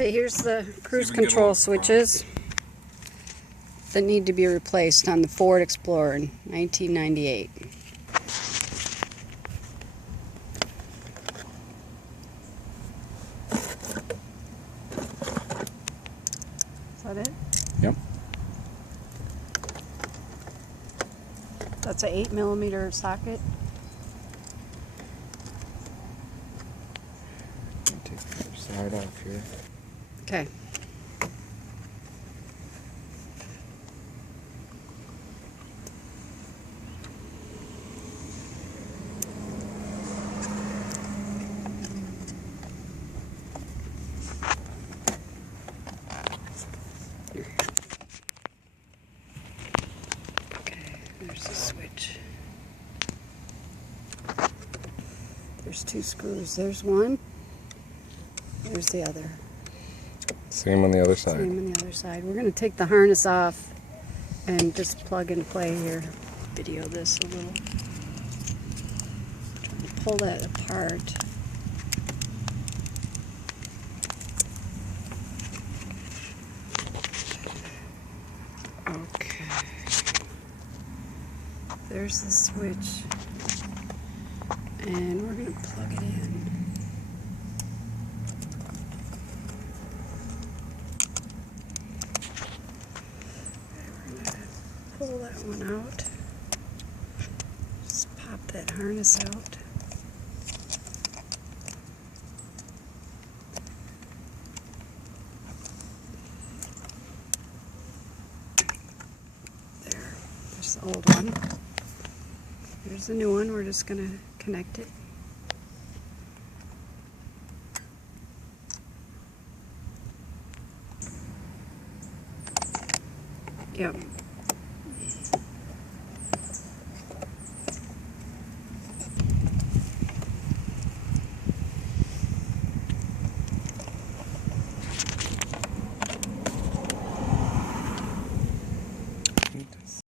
Okay, here's the cruise control switches that need to be replaced on the Ford Explorer in 1998. Is that it? Yep. That's an 8mm socket. Take the other side off here. Okay. There's the switch. There's two screws. There's one. There's the other. Same on the other side. Same on the other side. We're going to take the harness off and just plug and play here. Video this a little. Trying to pull that apart. Okay. There's the switch. And we're going to plug it in. Pull that one out. Just pop that harness out. There's the old one. Here's the new one. We're just going to connect it. Yep.